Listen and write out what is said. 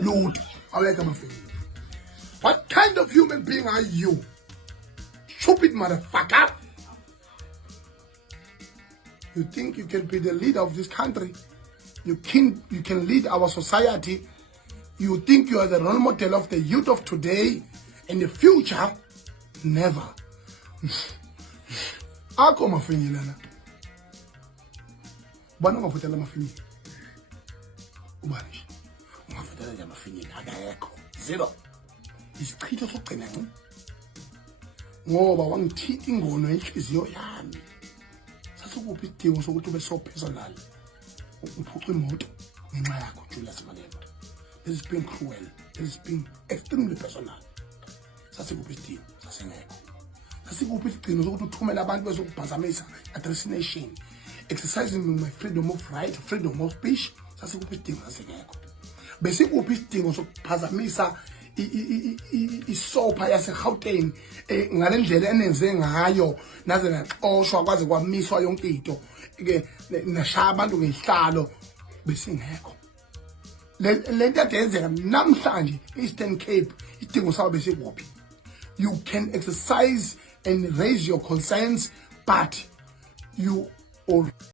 Lord, what kind of human being are you? Stupid motherfucker. You think you can be the leader of this country? You can lead our society? You think you are the role model of the youth of today and the future? Never. Ako mafinyila na. Bana ngafutela mafinyila. Ubani? Ngafutela mafinyila akayekho. Zero. Isichitho sokugcina ngci. Ngoba wangithithi ingono enhliziyo yami. Sasukuphi isidingo sokuthi ube so personal. Uphuca imoto ngenxa yakho Julias Malema. This is being cruel. This is being extremely personal. Sasikuphi isidingo sasengekho. Sasikuphi isidingo sokuthi uthumele abantu bezokuphazamisa addressination. Exercising my freedom of right, freedom of speech. Sasikuphi isidingo sasengekho. Besikuphi isidingo sokuphazamisa isopa yaseGauteng ngalendlela enenze ngayo naze naxoshwa kwaze kwamiswa yonke into ke nashaya abantu ngehlalo besingekho lento yenzeka namhlanje Eastern Cape idingo sawo besikuphi. You can exercise and raise your concerns, but you